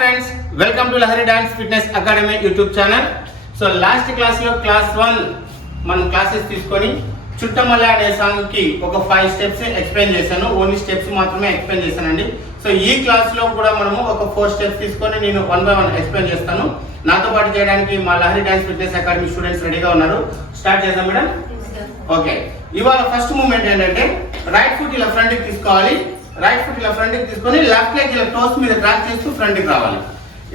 friends, welcome to Lahari Dance Fitness Academy YouTube channel. So last class lo class 1 మనం classes తీసుకొని చుట్టమల్ల అనే song కి ఒక 5 steps explain చేశాను. ఓన్లీ స్టెప్స్ మాత్రమే ఎక్స్ప్లెయిన్ చేశానండి. సో ఈ క్లాస్ లో కూడా మనము ఒక 4 స్టెప్స్ తీసుకొని నేను 1 బై 1 ఎక్స్ప్లెయిన్ చేస్తాను. నాతో పాటు చేయడానికి మా Lahari dance fitness academy students రెడీగా ఉన్నారు. స్టార్ట్ చేద్దాం మేడం. ఓకే, ఇవాళ ఫస్ట్ మూవ్మెంట్ ఏంటంటే రైట్ ఫుట్ ఇలా ఫ్రంట్ కి తీసుకోవాలి. రైట్ ఫుట్ ఇలా ఫ్రంట్ కి తీసుకొని లెఫ్ట్ లెగ్ ఇలా టోస్ మీద డ్రాగ్ చేస్తూ ఫ్రంట్ కి రావాలి.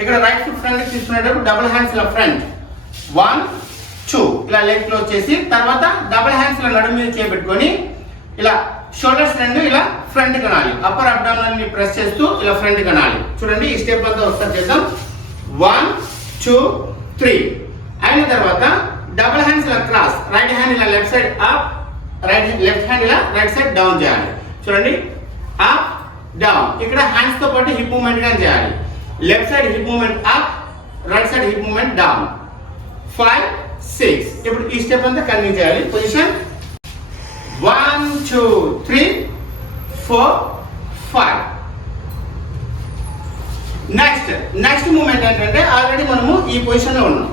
ఇక్కడ రైట్ ఫుట్ ఫ్రంట్ కి తీసుకునేటప్పుడు డబుల్ హ్యాండ్స్ ఇలా ఫ్రంట్ 1 2 ఇలా లెగ్ క్లోజ్ చేసి తర్వాత డబుల్ హ్యాండ్స్ ఇలా నడుము మీద చేపెట్టుకొని ఇలా షోల్డర్స్ రెండు ఇలా ఫ్రంట్ కనాలి. అప్పర్ అబ్డామినల్ ని ప్రెస్ చేస్తూ ఇలా ఫ్రంట్ కనాలి. చూడండి ఈ స్టెప్ అంతా ఒకసారి చేద్దాం. 1 2 3 అయిన తర్వాత డబుల్ హ్యాండ్స్ ఇలా క్రాస్, రైట్ హ్యాండ్ ఇలా left side up, left hand ఇలా రైట్ సైడ్ డౌన్ చేయాలి. చూడండి అప్ డౌన్. ఇక్కడ హ్యాండ్స్ తో పాటు హిప్ మూవ్మెంట్ గా చేయాలి. Left side hip movement up, right side hip movement down. 5 6 ఇప్పుడు ఈ స్టెప్ అంతా కంటిన్యూ చేయాలి. పొజిషన్ 1 2 3 4 5. నెక్స్ట్ మూమెంట్ ఏంటంటే ఆల్రెడీ మనము ఈ పొజిషన్ లో ఉన్నాం.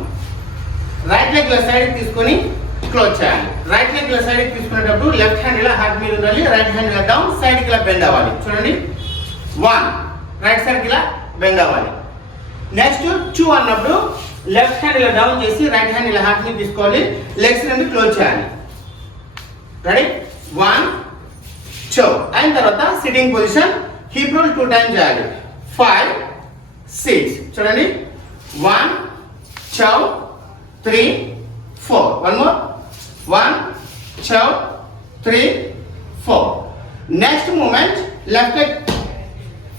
రైట్ లెగ్ ఇలా సైడ్ తీసుకొని క్లోజ్ చేయాలి. రైట్ లెగ్ ఇలా సైడ్ తీసుకునేటప్పుడు లెఫ్ట్ హ్యాండ్ ఇలా హార్ట్ మీద ఉండాలి, రైట్ హ్యాండ్ ఇలా డౌన్, సైడ్ కి ఇలా బెండ్ అవ్వాలి. చూడండి 1 రైట్ సైడ్ కి ఇలా బెండ్ అవ్వాలి. నెక్స్ట్ 2 అన్నప్పుడు లెఫ్ట్ హ్యాండ్ ఇలా డౌన్ చేసి రైట్ హ్యాండ్ ఇలా హార్ట్ మీద తీసుకోవాలి, లెగ్స్ రెండు క్లోజ్ చేయాలి. రెడీ 1 2 అయిన తర్వాత sitting position hip roll 2 times చేయాలి. 5 6 చూడండి 1 2 3 4 one more 1 2 3 4. Next moment left leg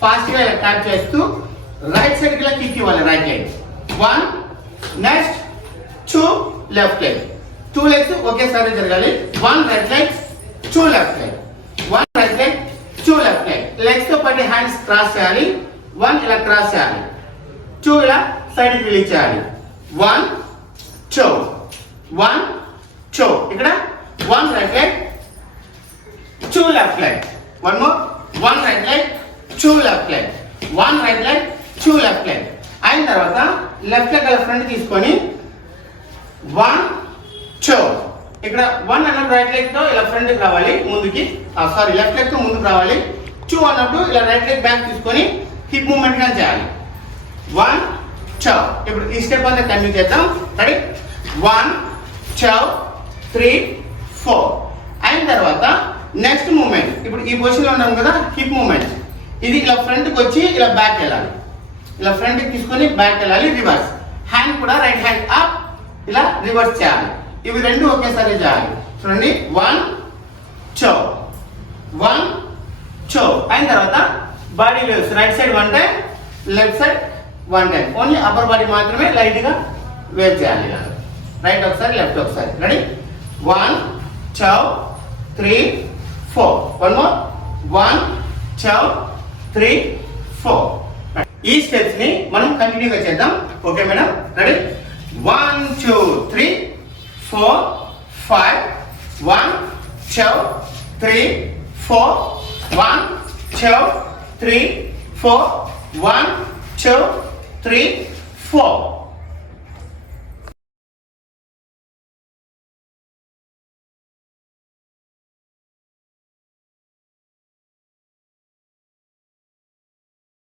fast గా ఇలా ట్యాప్ చేస్తూ రైట్ సైడ్ కి ఇలా కిక్ ఇవ్వాలి. Right leg 1 next 2 left leg, 2 legs ఒకేసారి జరగాలి. 1 right leg 2 left leg, 1 right leg 2 left leg. Legs తో పాటు హ్యాండ్స్ క్రాస్ చేయాలి. 1 ఇలా క్రాస్ చేయాలి, 2 ఇలా సైడ్ కి రిలీజ్ చేయాలి. 1 2 1 2 ఇక్కడ 1 right leg 2 left leg. One more 1 right leg 2 left leg, 1 right leg 2 left leg. అయిన తర్వాత లెఫ్ట్ లెగ్ ఫ్రంట్ తీసుకొని 1 2 ఇక్కడ 1 అన్నప్పుడు రైట్ లెగ్ తో ఇలా ఫ్రంట్ కి రావాలి, ముందుకి సారీ లెఫ్ట్ లెగ్ తో ముందుకు రావాలి. 2 అన్నప్పుడు ఇలా రైట్ లెగ్ బ్యాక్ తీసుకొని హిప్ మూవ్మెంట్ గా చేయాలి. 1 2 ఇప్పుడు ఈ స్టెప్ అంతా కంటిన్యూ చేద్దాం. రెడీ 1 2 3 4 అయిన తర్వాత నెక్స్ట్ మూమెంట్ ఇప్పుడు ఈ పొజిషన్ లో ఉన్నాం కదా, హిప్ మూమెంట్. ఇది ఇలా ఫ్రంట్ కి వచ్చి ఇలా బ్యాక్ వెళ్ళాలి, ఇలా ఫ్రంట్ కి తీసుకొని బ్యాక్ వెళ్ళాలి. రివర్స్ హ్యాండ్ కూడా రైట్ హ్యాండ్ అప్ ఇలా రివర్స్ చేయాలి. ఇవి రెండు ఒకేసారి చేయాలి. చూడండి 1 2 1 2 అయిన తర్వాత body waves right side 1 time, left side 1 time. Only upper body మాత్రమే లైట్ గా వేవ్ చేయాలి. రైట్ ఒకసారి లెఫ్ట్ ఒకసారి. Ready 1 2 3 4 one more 1 2 3 4. ఈ స్టెప్స్ ని మనం కంటిన్యూగా చేద్దాం. Okay madam. రెడీ 1 2 3 4 5 1 2 3 4 1 2 3 4 1 2 3 4.